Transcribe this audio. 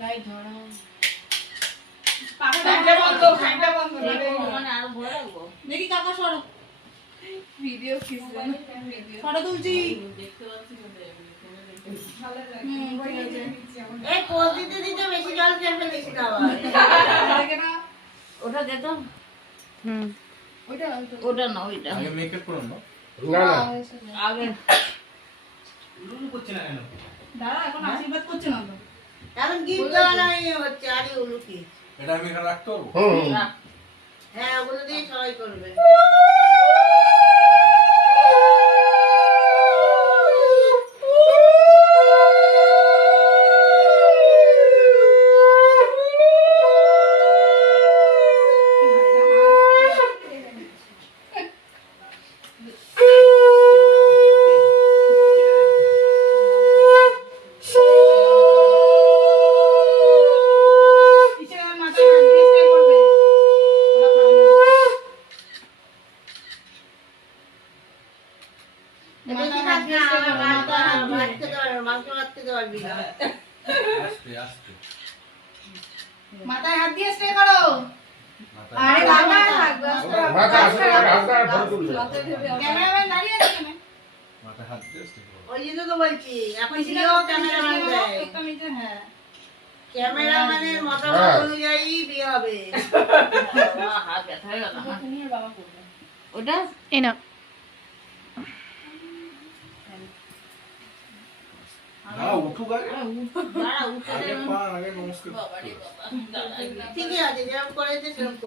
Light ধরা দেখি কাকা সরো ভিডিও ফটো তুলছি এই পোজ দিতে দিতে বেশি জল খেয়ে ফেলিস না আবার। ওটা দে তো ওটা না ওইটা আগে মেকআপ করুন না না না আগে লুলু করছে না কেন দাঁড়া এখন আশীর্বাদ করছে না তো এখন গিফট দেওয়া হচ্ছে আরে উলুকি। এটা আমি এখানে রাখতে পারবো হুম রাখ। হ্যাঁ ওগুলো দিয়ে সবাই করবে। বেশি খাস না, আমার ভাত খেতে পারবে, মাংস ভাত খেতে পারবি না। আস্তে আস্তে মাথায় হাত দিয়ে স্টে করো আরে বাবা থাকবে মাথা আসলে হাতটা ফটো তুলবে ক্যামেরাম্যান দাঁড়িয়ে আছে কেন মাথায় হাত দিয়ে আস্তে করো। ওই জন্য তো বলছি এখন জিও ক্যামেরাম্যান দেয়। হ্যাঁ ক্যামেরাম্যানের মতামত অনুযায়ী বিয়ে হবে। হাত ব্যথা হয়ে গেল আমার। তুমি আর বাবা করবে ওটা এই না দাঁড়াও, উঠুক আগে। দাঁড়া, উঠে আগে দে। পা, আগে নমস্কার। বাবা রে বাবা দাঁড়া ঠিকই আছে যেরকম করেছে সেরকম